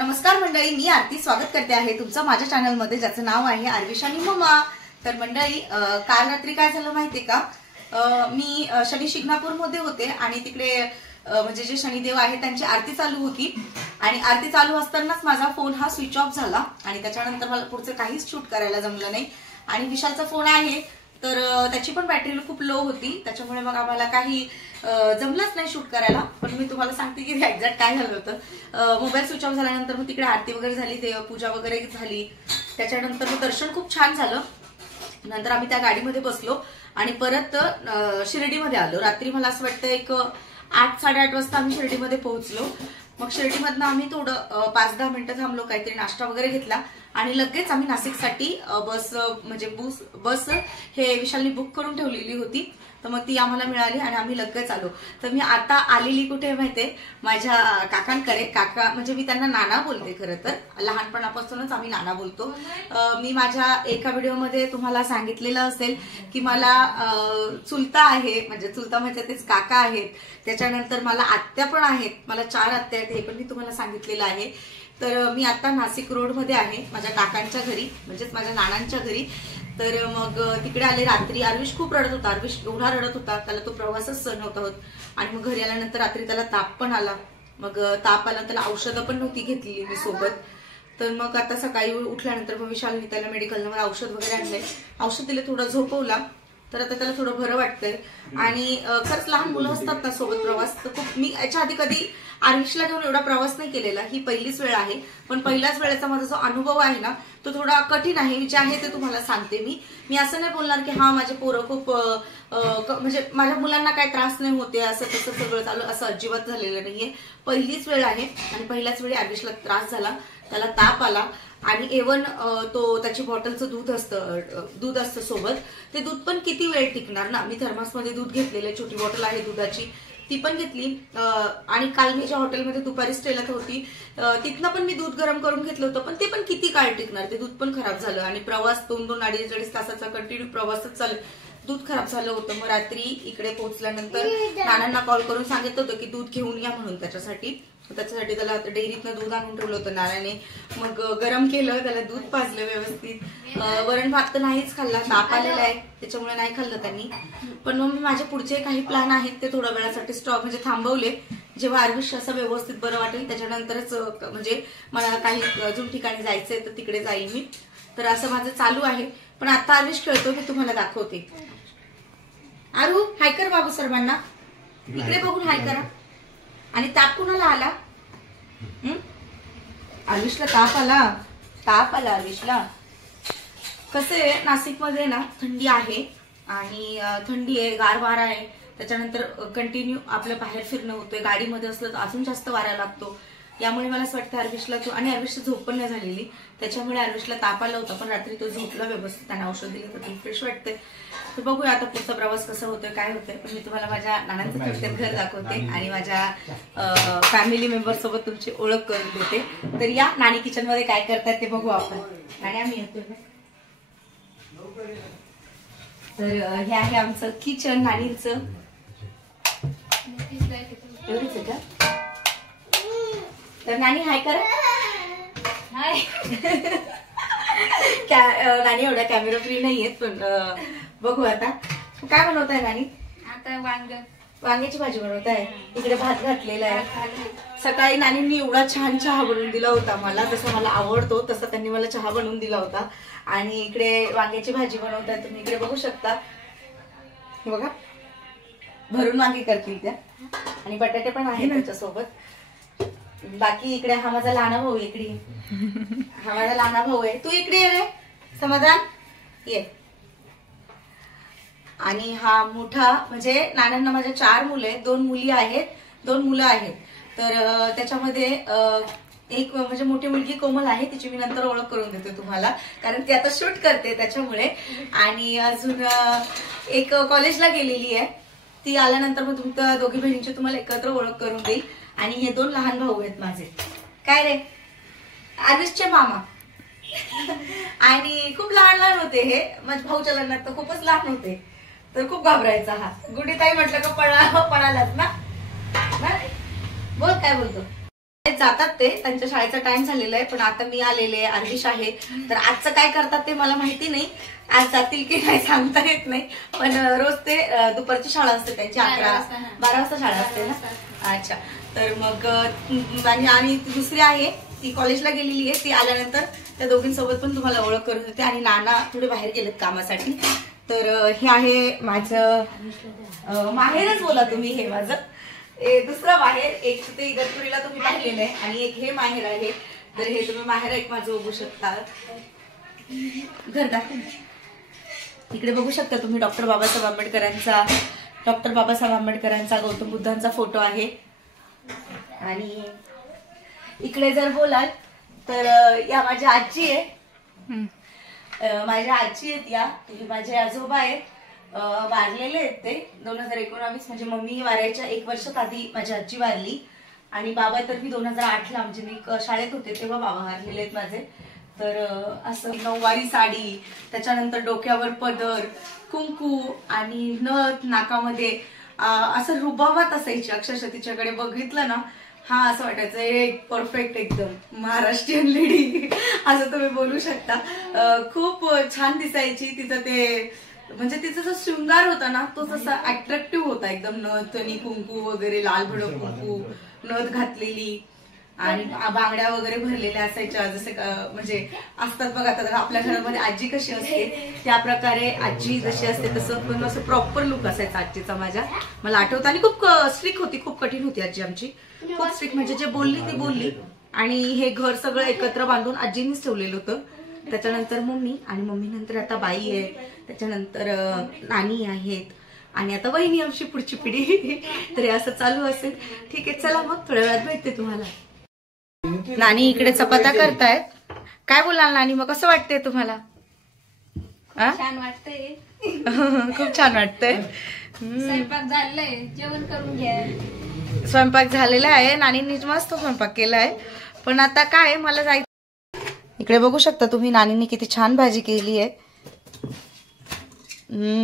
नमस्कार मंडळी, मी आरती स्वागत करते आहे तुमचं माझ्या चॅनल मध्ये, ज्याचं नाव आहे आरविश आणि मम्मा. तर मंडळी, काल रात्री काय झालं माहितीये का, मी शनी शिंगणापूर मध्ये होते आणि तिकडे म्हणजे जे शनिदेव आहे त्यांची आरती चालू होती आणि आरती चालू असतानाच माझा फोन हा स्विच ऑफ झाला आणि त्याच्यानंतर मला पुढचं काहीच शूट करायला जमलं नाही. आणि विशालचा फोन आहे तर त्याची पण बॅटरी खूप लो होती, त्याच्यामुळे मग आम्हाला काही जमलंच नाही शूट करायला. पण मी तुम्हाला सांगते की एक्झॅक्ट काय झालं होतं. मोबाईल स्विच ऑफ झाल्यानंतर मग तिकडे आरती वगैरे झाली, देवपूजा वगैरे झाली, त्याच्यानंतर मग दर्शन खूप छान झालं. नंतर आम्ही त्या गाडीमध्ये बसलो आणि परत शिर्डीमध्ये आलो. रात्री मला असं वाटतं एक 8-8:30 वाजता आम्ही शिर्डीमध्ये पोहोचलो. मग शिर्डीमधनं आम्ही थोडं 5-10 मिनिटं थांबलो, काहीतरी नाश्ता वगैरे घेतला आणि लगेच आम्ही नाशिकसाठी बस म्हणजे बस हे विशालनी बुक करून ठेवलेली होती, तर मग ती आम्हाला मिळाली आणि आम्ही लगेच आलो. तर मी आता आलेली कुठे माहितीये, माझ्या काकांकडे. काका म्हणजे मी त्यांना नाना बोलते, खरं तर लहानपणापासूनच आम्ही नाना बोलतो. मी माझ्या एका व्हिडिओमध्ये तुम्हाला सांगितलेलं असेल की मला चुलता आहे, म्हणजे चुलता म्हणजे तेच काका आहेत. त्याच्यानंतर मला आत्या पण आहेत, मला 4 आत्या आहेत, हे पण मी तुम्हाला सांगितलेलं आहे. तर मी आता नाशिक रोड मध्ये आहे माझ्या काकांच्या घरी, म्हणजेच माझ्या नानांच्या घरी. तर मग तिकडे आले. रात्री आरविश खूप रडत होता, आरविश एवढा रडत होता, त्याला तो प्रवासच सहन नव्हता होत. आणि मग घरी आल्यानंतर रात्री त्याला ताप पण आला. मग ताप आला, त्याला औषधं पण नव्हती घेतली मी सोबत. तर मग आता सकाळी उठल्यानंतर मग विशालने त्याला मेडिकलमध्ये औषध वगैरे आणलंय, औषध दिले, थोडं झोपवला, तर आता त्याला थोडं बरं वाटतंय. आणि खरंच लहान मुलं असतात ना सोबत प्रवास, तर खूप, मी याच्या आधी कधी आरविशला घेऊन एवढा प्रवास नाही केलेला, ही पहिलीच वेळ आहे. पण पहिल्याच वेळेचा माझा जो अनुभव आहे ना, तो थोडा कठीण आहे. जे आहे ते तुम्हाला सांगते मी असं नाही बोलणार की हा माझे पोरं खूप म्हणजे माझ्या मुलांना काय त्रास नाही होते, असं तसं सगळं चालू, असं अजिबात झालेलं नाहीये. पहिलीच वेळ आहे आणि पहिल्याच वेळी आरविशला त्रास झाला, त्याला ताप आला. आणि इव्हन त्याची बॉटलचं दूध असतं सोबत, ते दूध पण किती वेळ टिकणार ना. मी थर्मासमध्ये दूध घेतलेलं, छोटी बॉटल आहे दुधाची, ती पण घेतली. आणि काल मी ज्या हॉटेलमध्ये दुपारी स्टेला होती तिथनं पण मी दूध गरम करून घेतलं होतं, पण ते पण किती काळ टिकणार, ते दूध पण खराब झालं. आणि प्रवास 2-2 अडीच तासाचा कंटिन्यू प्रवासच चालू, दूध खराब झालं होतं. मग रात्री इकडे पोहोचल्यानंतर नानांना कॉल करून सांगितलं होतं की दूध घेऊन या म्हणून, त्याच्यासाठी त्याला डेअरीतनं दूध आणून ठेवलं होतं नानाने. मग गरम केलं, त्याला दूध पाजलं व्यवस्थित. वरण भात तर नाहीच खाल्ला, ताप आलेला आहे त्याच्यामुळे नाही खाल्लं त्यांनी. पण मग मी माझे पुढचे काही प्लॅन आहेत ते थोड्या वेळासाठी स्टॉप म्हणजे थांबवले. जेव्हा आरविश असं व्यवस्थित बरं वाटेल त्याच्यानंतरच म्हणजे मला काही अजून ठिकाणी जायचंय तर तिकडे जाईल मी. तर असं माझं चालू आहे. पण आता आरविश खेळतो, मी तुम्हाला दाखवते. आरू, हाय कर बाबू सर्वांना, इकडे बघून हाय करा. आणि ताप कुणाला आला? आरविशला ताप आला आरविशला. कसं आहे, नाशिकमध्ये ना थंडी आहे आणि थंडी आहे, गार वारा आहे, त्याच्यानंतर कंटिन्यू आपल्या बाहेर फिरणं होतंय. गाडीमध्ये असलं तर अजून जास्त वारा लागतो. यामुळे मला असं वाटतं आरविशला आणि आरविशची झोप पण नाही झालेली, त्याच्यामुळे आरविशला ताप आला होता. पण रात्री तो झोपला व्यवस्थित, त्याने औषध दिलं तर फ्रेश वाटतंय. तर बघूया आता पुढचा प्रवास कसा होतोय, काय होतंय. पण मी तुम्हाला माझ्या नानांचं घर दाखवते आणि माझ्या फॅमिली मेंबर सोबत तुमची ओळख करून देते. तर या नानी किचन मध्ये काय करतात ते बघू आपण. आणि आम्ही येतो. तर हे आहे आमचं किचन नानींचं. एवढीच आहे का? तर नानी हाय करा. हाय. नानी एवढा कॅमेरा फ्री नाहीयेत, पण बघू आता काय बनवताय नानी. आता वांग्याची भाजी बनवताय. इकडे भात घातलेला आहे. सकाळी नानींनी एवढा छान चहा बनवून दिला होता मला, जसं मला आवडतो तसं त्यांनी मला चहा बनवून दिला होता. आणि इकडे वांग्याची भाजी बनवताय, तुम्ही इकडे बघू शकता. बघा, भरून वांगी करतील त्या आणि बटाटे पण आहेत त्याच्यासोबत. बाकी इकडे हा माझा लहाना भाऊ, इकडे हा माझा लहाना भाऊ आहे. तू इकडे ये रे समाधान, ये. आणि हा मोठा, म्हणजे नानांना माझ्या 4 मुलं आहेत, 2 मुली आहेत, 2 मुलं आहेत. तर त्याच्यामध्ये एक म्हणजे मोठी मुलगी कोमल आहे, तिची मी नंतर ओळख करून देते तुम्हाला, कारण ती आता शूट करते त्याच्यामुळे. आणि अजून एक कॉलेजला गेलेली आहे, ती आल्यानंतर मग तुमच्या दोघी बहिणींची तुम्हाला एकत्र ओळख करून देईल. आणि हे 2 लहान भाऊ आहेत माझे. काय रे, आरविशचे मामा. आणि खूप लहान होते हे, माझ्या भाऊच्या लग्नात तर खूपच लहान होते, तर खूप घाबरायचा हा. गुडी ताई म्हटलं का पळालाच ना. बोल, काय बोलतो. जातात ते, त्यांच्या शाळेचा टाइम झालेला आहे. पण आता मी आलेले आर्विश आहे, तर आजचं काय करतात ते मला माहिती नाही. आज जातील की नाही सांगता येत नाही, पण रोज ते दुपारची शाळा असते त्यांची, 11-12 वाजता शाळा असते ना. अच्छा, तर मग आणि दुसरी आहे ती कॉलेजला गेलेली आहे. ती आल्यानंतर त्या दोघींसोबत पण तुम्हाला ओळख करून देते. आणि नाना थोडे बाहेर गेलेत कामासाठी. तर हे आहे माझं माहेरच बोला तुम्ही, हे माझं दुसरं माहेर. एक ते इगतपुरीला तुम्ही पाहिलेलं आहे आणि एक हे माहेर आहे. तर हे तुम्ही माहेर एक माझं बघू शकता. घर दाखव, इकडे बघू शकता तुम्ही डॉक्टर बाबासाहेब आंबेडकरांचा गौतम बुद्धांचा फोटो आहे. आणि इकडे जर बोलाल तर या माझ्या आजी आहे. माझ्या आजी आहेत या, माझे आजोबा आहेत, वारलेले आहेत ते 2019, म्हणजे मम्मी वारायच्या 1 वर्षात आधी माझी आजी वारली. आणि बाबा तर मी 2008ला, म्हणजे मी शाळेत होते तेव्हा बाबा वारलेले आहेत माझे. तर असं नऊवारी साडी, त्याच्यानंतर डोक्यावर पदर, कुंकू आणि नथ, नाकामध्ये असं रुबाबात असायची. अक्षरशः तिच्याकडे बघितलं ना, हा असं वाटायचं एक परफेक्ट एकदम महाराष्ट्रीयन लेडी असं तुम्ही बोलू शकता. खूप छान दिसायची. तिचं ते म्हणजे तिचा जो शृंगार होता ना, तो तसा अट्रॅक्टिव्ह होता एकदम. नथ आणि कुंकू वगैरे, लाल भडक कुंकू, नथ घातलेली आणि बांगड्या वगैरे भरलेल्या असायच्या. जसे म्हणजे असतात बघा, आता आपल्या घरामध्ये आजी कशी असते त्या प्रकारे आजी जशी असते तसं पण असं प्रॉपर लुक असायचा आजीचा माझ्या, मला आठवतं. आणि खूप स्ट्रिक्ट होती, खूप कठीण होती आजी आमची, खूप स्ट्रिक्ट. म्हणजे जे बोलली ती बोलली. आणि हे घर सगळं एकत्र बांधून आजीनीच ठेवलेलं होतं. त्याच्यानंतर मम्मी, आणि मम्मी नंतर आता बाई आहे, त्याच्यानंतर नानी आहेत, आणि आता वहिनी आमची पुढची पिढी. तरी असं चालू असेल. ठीक आहे, चला मग थोड्या वेळात भेटते तुम्हाला. नानी इकडे चपात्या करतायत. काय बोलाल नानी, मग कसं वाटतंय तुम्हाला? छान वाटतंय. खूप छान वाटतंय. स्वयंपाक झालाय, जेवण करून घ्या. स्वयंपाक झालेला आहे, नानींनी मस्त स्वयंपाक केलाय. पण आता काय, मला जायचं. इकडे बघू शकता तुम्ही, नानींनी किती छान भाजी केली आहे.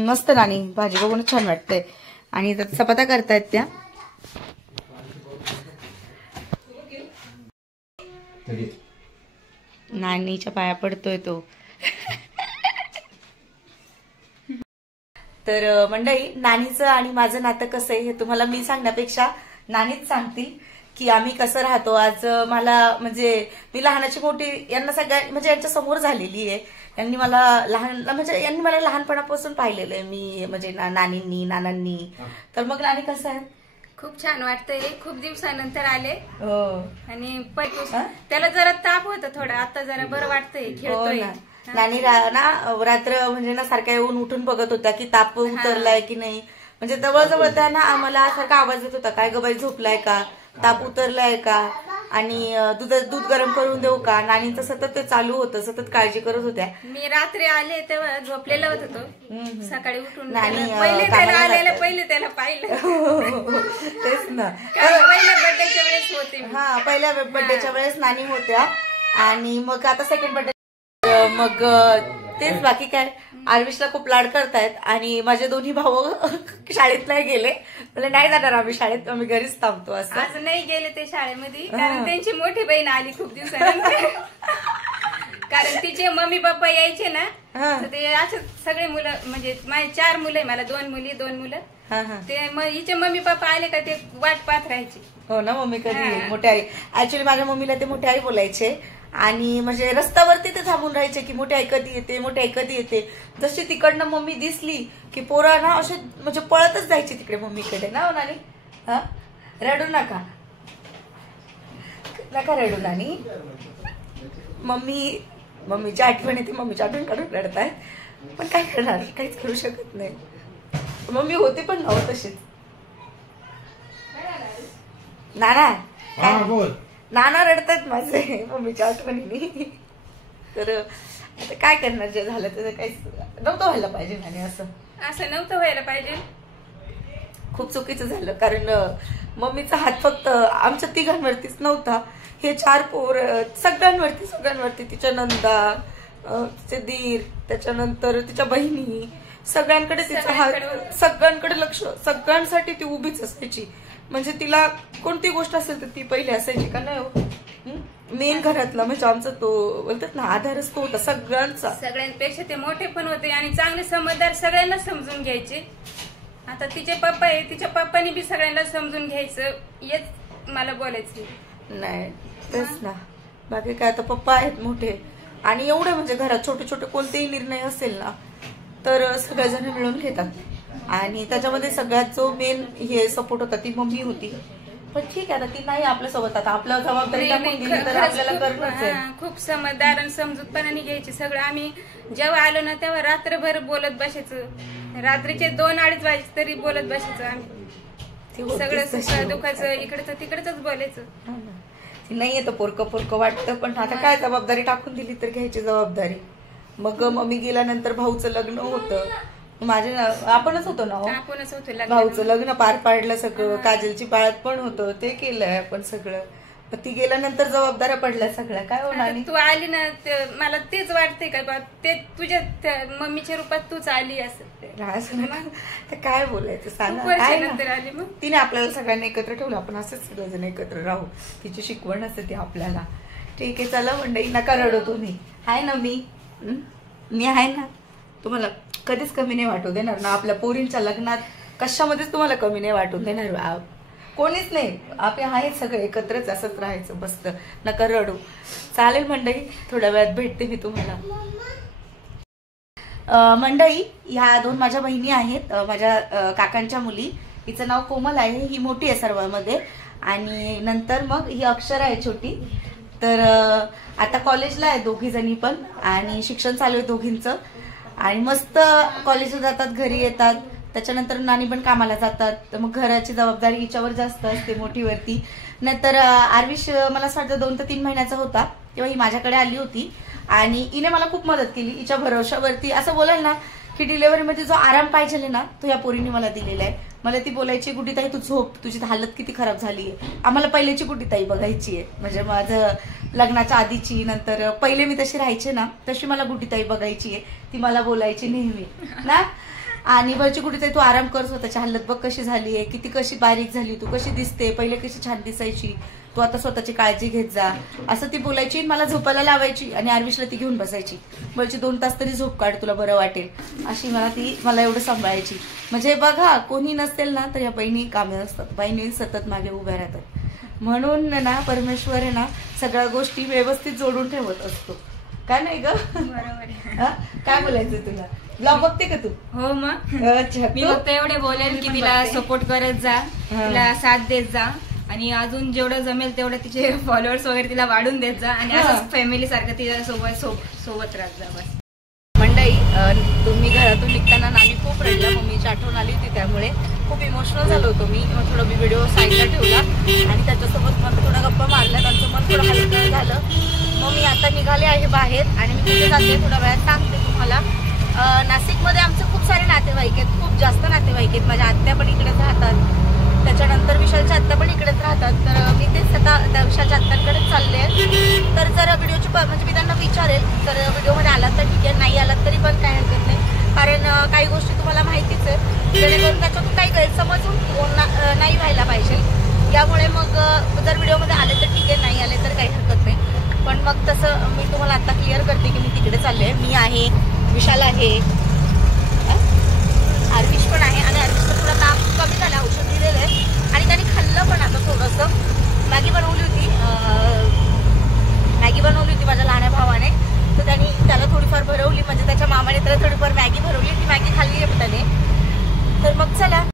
मस्त नानी, भाजी बघूनच छान वाटतंय. आणि चपात्या करतायत त्या. नानीच्या पाया पडतोय तो. तर मंडळी, नानीचं आणि माझं नातं कसं आहे हे तुम्हाला मी सांगण्यापेक्षा नानीच सांगतील की आम्ही कसं राहतो. आज मला म्हणजे मी लहानाची मोठी यांना सगळ्या म्हणजे यांच्या समोर झालेली आहे. यांनी मला यांनी मला लहानपणापासून पाहिलेलं आहे मी, म्हणजे नानींनी नानांनी. तर मग नानी कसं आहे? खूप छान वाटतंय. खूप दिवसानंतर आले. आणि त्याला जरा ताप होता थोडा, आता जरा बरं वाटतंय, खेळतोय. नानी ना रात्र म्हणजे ना सारख्या येऊन उठून बघत होत्या की ताप उतरलाय की नाही. म्हणजे जवळजवळ त्या ना आम्हाला सारखा आवाज येत होता, काय ग बाई झोपलाय का, ताप उतरलाय का, आणि दूध गरम करून देऊ का. नानींचं सतत ते चालू होतं, सतत काळजी करत होत्या. मी रात्री आले तेव्हा झोपलेला होता तो, सकाळी उठून पहिले त्याला पाहिलं. तेच ना, पहिल्या बर्थडेच्या वेळेस होते. हा, पहिल्या बर्थडेच्या वेळेस नानी होत्या. आणि मग आता सेकंड बर्थडे, मग तेच. बाकी काय, आर्विशला खूप लाड करतायत. आणि माझे दोन्ही भाऊ शाळेत नाही गेले, म्हणजे नाही जाणार आम्ही शाळेत, आम्ही घरीच थांबतो. असं आज नाही गेले ते शाळेमध्ये, कारण त्यांची मोठी बहीण आली खूप दिवसानंतर. कारण तिचे मम्मी पप्पा यायचे ना, तर ते असे सगळे मुलं, म्हणजे माझे 4 मुलं आहे, मला 2 मुली 2 मुलं. ते हिचे मम्मी पप्पा आले का ते वाट पाहत राहायचे. हो ना, मम्मी कधी मोठी आई. ऍक्च्युली माझ्या मम्मीला ते मोठी आई बोलायचे. आणि म्हणजे रस्त्यावरती ते थांबून राहायचे की मोठी आई कधी येते, मोठी आई कधी येते. जशी तिकडनं मम्मी दिसली की पोरा ना असे म्हणजे पळतच जायची तिकडे मम्मीकडे ना. नानी हा, रडू नका रडू नानी. मम्मीच्या आठवण येते, मम्मीच्या आठवण काढून रडताय. पण काय करणार, काहीच करू शकत नाही. मम्मी होते पण नव्हतं तशीच. नाना काय, नाना रडतात माझे मम्मीच्या आठवणीने. तर आता काय करणार, जे झालं त्याचं काहीच नव्हतं व्हायला पाहिजे. नानी असं नव्हतं व्हायला पाहिजे. खूप चुकीचं झालं. कारण मम्मीचा हात फक्त आमच्या तिघांवरतीच नव्हता, हे 4 पोर सगळ्यांवरती. तिच्या नंदा, तिचे दीर, त्याच्यानंतर तिच्या बहिणी, सगळ्यांकडे तिचा हात, सगळ्यांकडे लक्ष, सगळ्यांसाठी ती उभीच असायची. म्हणजे तिला कोणती गोष्ट असेल तर ती पहिली असायची का नाही हो. मेन घरातला म्हणजे आमचा तो बोलतात ना आधारच तो होता सगळ्यांचा. सगळ्यांपेक्षा ते मोठे पण होते आणि चांगले समजदार, सगळ्यांना समजून घ्यायचे. आता तिचे पप्पा आहे, तिच्या पप्पानी बी सगळ्यांना समजून घ्यायचं, हेच मला बोलायचं. नाही तेच ना, बाकी काय. आता पप्पा आहेत मोठे आणि एवढे म्हणजे घरात छोटे छोटे कोणतेही निर्णय असेल ना तर सगळेजण मिळून घेतात आणि त्याच्यामध्ये सगळ्यात जो मेन हे सपोर्ट होता ती मम्मी होती. पण ठीक आहे, आता ती नाही आपल्यासोबत, आता आपल्या जबाबदारी टाकून दिली तर आपल्याला करणंच आहे. खूप समजदार आणि समजूतपणाने घ्यायची सगळं. आम्ही जेव्हा आलो ना तेव्हा रात्रभर बोलत बसायचं, रात्रीचे 2-2:30 वाजे तरी बोलत बसायचं आम्ही. सगळं सुख दुःखाचं इकडचं तिकडच बोलायचं. नाही येतं पोरकं वाटतं, पण आता काय जबाबदारी टाकून दिली तर घ्यायची जबाबदारी. मग मम्मी गेल्यानंतर भाऊचं लग्न होतं, आपणच होतो ना, भाऊचं लग्न पार पाडलं सगळं, काजलची बाळात पण होतं ते केलंय आपण सगळं. ती गेल्यानंतर जबाबदाऱ्या पडल्या सगळ्या. काय होणार, तू आली ना मला तेच वाटतंय का ते तुझ्या मम्मीच्या रूपात तूच आली असं. काय बोलायचं सांग. तिने आपल्याला सगळ्यांना एकत्र ठेवलं, आपण असंच सगळेजण एकत्र राहू. तिची शिकवण असते ती आपल्याला. ठीक आहे, चला मंडळी, नका रडो तुम्ही. आहे ना मी आहे ना, तुम्हाला कधीच कमी नाही वाटू देणार ना. आपल्या पोरींच्या लग्नात कशामध्येच तुम्हाला कमी नाही वाटून देणार, कोणीच नाही. आपले आहेत सगळे एकत्रच, असंच राहायचं, बसतं, नका रडू. चालेल मंडळी, थोड्या वेळात भेटते मी तुम्हाला. मंडळी, ह्या 2 माझ्या बहिणी आहेत, माझ्या काकांच्या मुली. हिचं नाव कोमल आहे, ही मोठी आहे सर्वांमध्ये, आणि नंतर मग ही अक्षरा आहे छोटी. तर आता कॉलेजला आहे दोघी जणी पण, आणि शिक्षण चालू आहे दोघींचं, आणि मस्त कॉलेजला जातात, घरी येतात. त्याच्यानंतर नानी पण कामाला जातात, तर मग घराची जबाबदारी हिच्यावर जास्त असते मोठीवरती. नंतर आरविश मला असं वाटतं 2 ते 3 महिन्याचा होता तेव्हा ही माझ्याकडे आली होती आणि हिने मला खूप मदत केली. हिच्या भरोशावरती असं बोलाल ना की डिलिव्हरीमध्ये जो आराम पाहिजे ना तो या पोरीने मला दिलेला आहे. मला ती बोलायची, गुड्डीताई तू झोप, तुझी हालत किती खराब झाली आहे. आम्हाला पहिल्याची गुड्डीताई बघायची आहे, म्हणजे माझं लग्नाच्या आधीची. नंतर पहिले मी तशी राहायचे ना तशी मला गुड्डीताई बघायची आहे, ती मला बोलायची नेहमी ना. आणि वरची गुड्डीताई तू आराम कर, स्वतःची हालत बघ कशी झाली आहे, किती कशी बारीक झाली, तू कशी दिसते, पहिले कशी छान दिसायची, तू आता स्वतःची काळजी घेत जा, असं ती बोलायची. मला झोपायला लावायची आणि आरविशला ती घेऊन बसायची, बोलायची 2 तास तरी झोप काढ, तुला बरं वाटेल, अशी मला एवढं सांभाळायची. म्हणजे बघा, कोणी नसेल ना तर या बहिणी कामे असतात, बहिणी सतत मागे उभ्या राहतात. म्हणून ना परमेश्वर आहे ना सगळ्या गोष्टी व्यवस्थित जोडून ठेवत असतो, काय नाही ग? बरोबर. काय बोलायचं तुला? ब्लॉग बघते का तू? हो मग. अच्छा, मी फक्त एवढे बोलेन की तिला सपोर्ट करत जा, तिला साथ देत जा, आणि अजून जेवढं जमेल तेवढं तिचे फॉलोअर्स वगैरे तिला वाढून देत जा, आणि असंच फॅमिली सारखं तिच्या सोबत राहत जा बस. मंडळी, तुम्ही घरातून निघताना नानी खूप रडल्या, मम्मीची आठवण आली होती, त्यामुळे खूप इमोशनल झालो होतो मी. मग थोडं मी व्हिडिओ साईडला ठेवला आणि त्याच्यासोबत मग थोडा गप्पा मारल्या, त्यांचं मन थोडं हलकं झालं. मग मी आता निघाले आहे बाहेर आणि मी कुठे जाते थोड्या वेळात सांगते तुम्हाला. नाशिकमध्ये आमचे खूप सारे नातेवाईक आहेत, खूप जास्त नातेवाईक आहेत. माझ्या आत्या पण इकडेच राहतात, त्याच्यानंतर विशालच्या आत्या पण इकडेच राहतात. तर मी तेच आता त्या विशालच्या आत्यांकडेच चालले आहे. तर जर व्हिडिओची म्हणजे मी त्यांना विचारेल, तर व्हिडिओमध्ये आलात तर ठीक आहे, नाही आलात तरी पण काय हरकत नाही, कारण काही गोष्टी तुम्हाला माहितीच आहे, जेणेकरून त्याच्यातून काही गैरसमजून नाही व्हायला पाहिजे. यामुळे मग जर व्हिडिओमध्ये आले तर ठीक आहे, नाही आले तर काही हरकत नाही. पण मग तसं मी तुम्हाला आता क्लिअर करते की मी तिकडे चालले. मी आहे, विशाल आहे, आरविश पण आहे, आणि आरविशचं थोडं ताप कमी झालं, औषध दिलेलं आहे आणि त्याने खाल्लं पण. आता थोडंसं मॅगी बनवली होती माझ्या लहान भावाने, तर त्याला थोडीफार भरवली, म्हणजे त्याच्या मामाने त्याला थोडीफार मॅगी भरवली. ती मॅगी